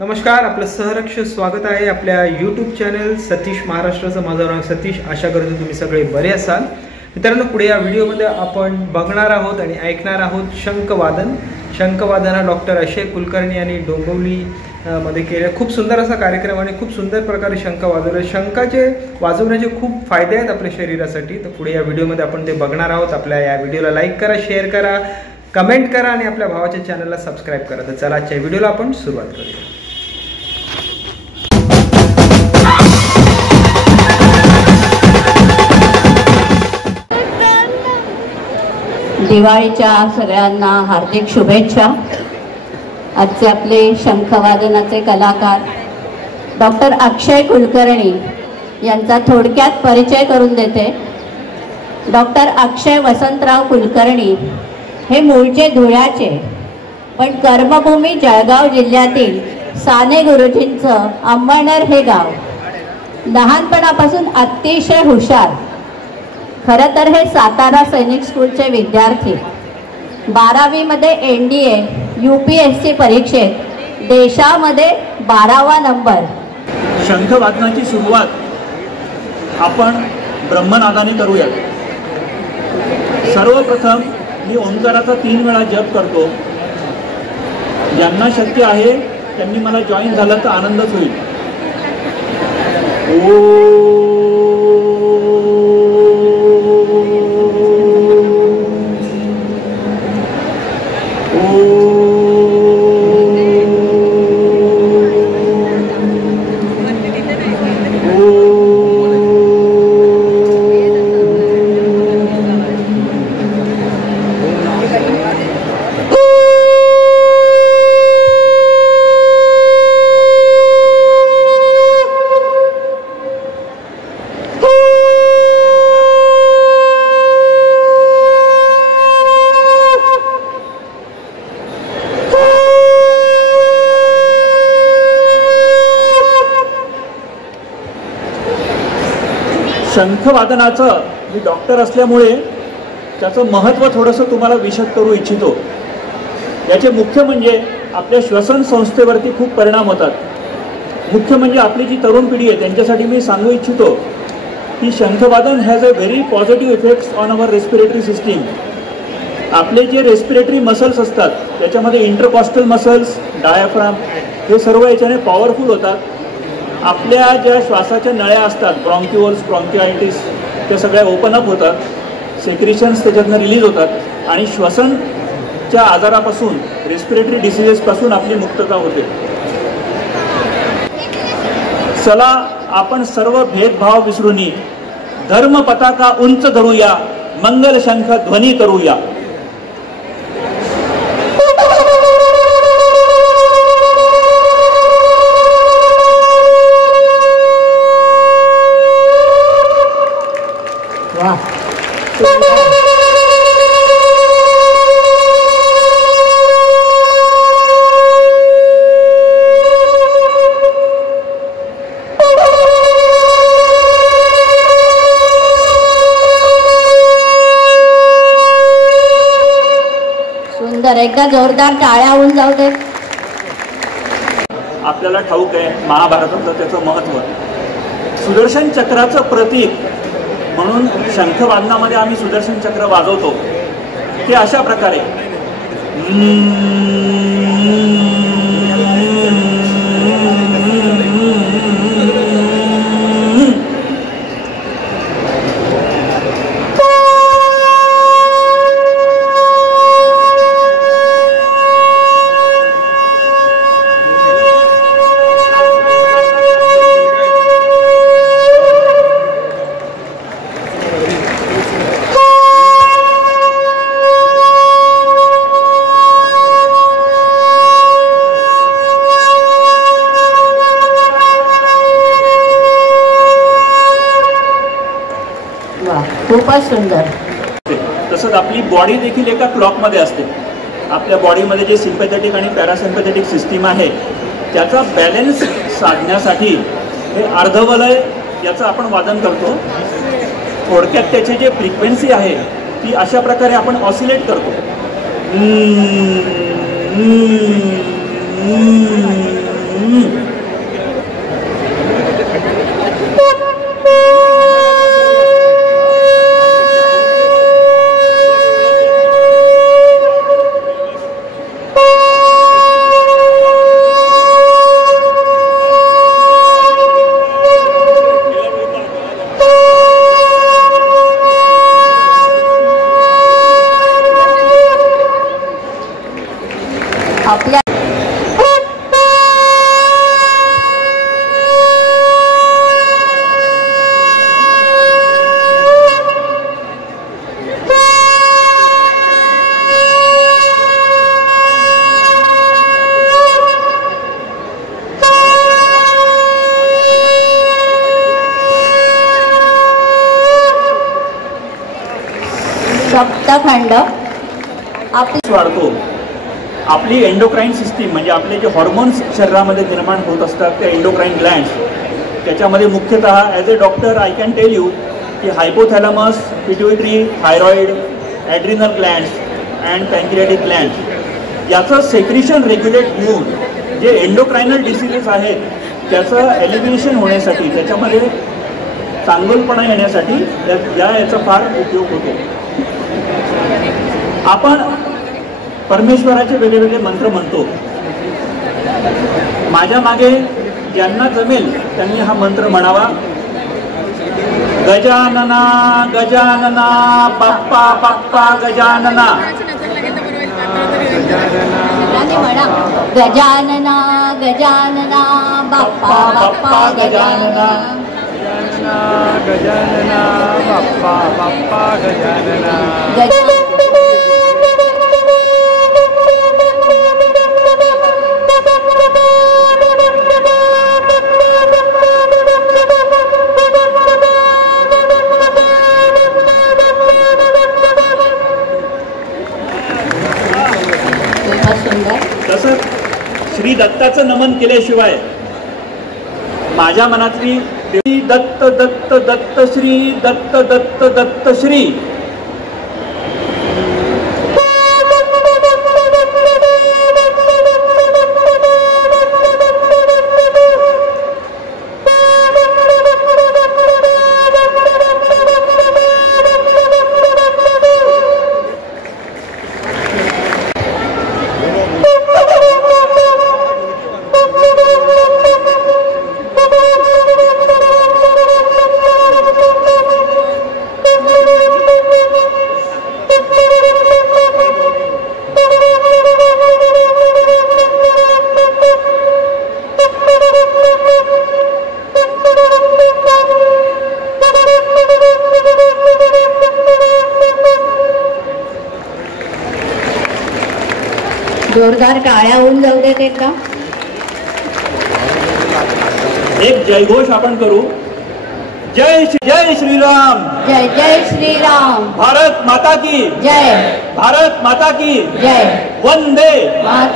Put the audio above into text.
नमस्कार, आपलं सहर्ष स्वागत आहे आपल्या यूट्यूब चॅनल सतीश महाराष्ट्राचं. माझं नाव सतीश. आशा करतो तुम्ही सगळे बरे असाल. मित्रांनो, पुढे या व्हिडिओमध्ये आपण बघणार आहोत आणि ऐकणार आहोत शंखवादन. शंखवादन डॉक्टर अक्षय कुलकर्णी यांनी डोंबिवली मध्ये केले. खूप सुंदर असा कार्यक्रम आणि खूप सुंदर प्रकारे शंख वाजवले. शंखाचे वाजवण्याचे खूप फायदे आहेत आपल्या शरीरासाठी. तर पुढे या व्हिडिओमध्ये आपण ते बघणार आहोत. आपल्या या व्हिडिओला लाईक करा, शेअर करा, कमेंट करा आणि आपल्या भावाच्या चॅनलला सबस्क्राईब करा. तर चला आजच्या व्हिडिओला आपण सुरुवात करूया. दिवाळीच्या सगळ्यांना हार्दिक शुभेच्छा. आजचे आपले शंखवादनाचे कलाकार डॉक्टर अक्षय कुलकर्णी यांचा थोडक्यात परिचय करून देते. डॉक्टर अक्षय वसंतराव कुलकर्णी हे मूळचे धुळ्याचे, पण कर्मभूमी जळगाव जिल्ह्यातील साने गुरुजींचं अंमळनेर हे गाव. लहानपणापासून अतिशय हुशार. खरं तर हे सातारा सैनिक स्कूलचे विद्यार्थी. 12वी मध्ये NDA UPSC परीक्षेत देशामध्ये 12वा नंबर. शंखवादनाची सुरुवात आपण ब्रह्मनादाने करूयात. सर्वप्रथम मी ओंकाराचा 3 वेळा जप करतो. ज्यांना शक्य आहे त्यांनी मला जॉईन झालं तर आनंदच होईल. शंखवादनाचं मी डॉक्टर असल्यामुळे त्याचं महत्त्व थोडंसं तुम्हाला विशद करू इच्छितो. याचे मुख्य म्हणजे आपल्या श्वसन संस्थेवरती खूप परिणाम होतात. मुख्य म्हणजे आपली जी तरुण पिढी आहे त्यांच्यासाठी मी सांगू इच्छितो की शंखवादन has a very positive effects on our respiratory system. आपले जे रेस्पिरेटरी मसल्स असतात त्याच्यामध्ये इंटरकॉस्टल मसल्स, डायाफ्राम हे सर्व याच्याने पॉवरफुल होतात. आपल्या ज्या श्वासाच्या नळ्या असतात, ब्रॉन्क्युअल्स, ब्रॉन्किआयटिस, त्या सगळ्या ओपन अप होतात. सेक्रिशन्स त्याच्यातनं रिलीज होतात आणि श्वसनच्या आजारापासून, रेस्पिरेटरी डिसिजेसपासून आपली मुक्तता होते. चला आपण सर्व भेदभाव विसरून धर्म पताका उंच धरूया, मंगल शंख ध्वनी करूया. सुंदर, एकदा जोरदार टाळ्या होऊन जाऊ दे. आपल्याला ठाऊक आहे महाभारताचं त्याचं महत्त्व. सुदर्शन चक्राचं प्रतीक म्हणून शंखवादनामध्ये आम्ही सुदर्शन चक्र वाजवतो. ते अशा प्रकारे खूपच सुंदर. तसंच आपली बॉडी देखील एका क्लॉकमध्ये असते. आपल्या बॉडीमध्ये जे सिम्पॅथेटिक आणि पॅरासिम्पॅथेटिक सिस्टीम आहे त्याचा बॅलन्स साधण्यासाठी हे अर्धवलय याचं आपण वादन करतो. थोडक्यात त्याची जे फ्रिक्वेन्सी आहे ती अशा प्रकारे आपण ऑसिलेट करतो. रक्तखंड आपली वाढतो. आपली एंडोक्राईन सिस्टीम म्हणजे आपले जे हॉर्मोन्स शरीरामध्ये निर्माण होत असतात ते एंडोक्राईन ग्लँड्स, त्याच्यामध्ये मुख्यतः as a doctor I can tell you की hypothalamus, pituitary, thyroid, adrenal glands and pancreatic glands याचं सेक्रिशन रेग्युलेट होऊन जे एंडोक्रायनल डिसिजेस आहेत त्याचं एलिमिनेशन होण्यासाठी, त्याच्यामध्ये चांगलपणा येण्यासाठी याचा फार उपयोग होतो. आपण परमेश्वराचे वेगवेगळे मंत्र म्हणतो. माझ्या मागे ज्यांना जमेल त्यांनी हा मंत्र म्हणावा. गजानना गजानना बाप्पा बाप्पा गजानना. म्हणा गजानना गजानना बाप्पा बाप्पा गजानना. गजानना बाप्पा बाप्पा गजानना. तसं श्री दत्ताचं नमन केल्याशिवाय माझ्या मनातली देवी दत्त दत्त दत्त श्री दत्त दत्त दत्त श्री जोरदार टाळ्या होऊन जाऊ देत एकदा. एक जयघोष आपण करू. जय श्रीराम. जय जय श्रीराम. भारत माता की जय. भारत माता की जय. वंदे मातरम.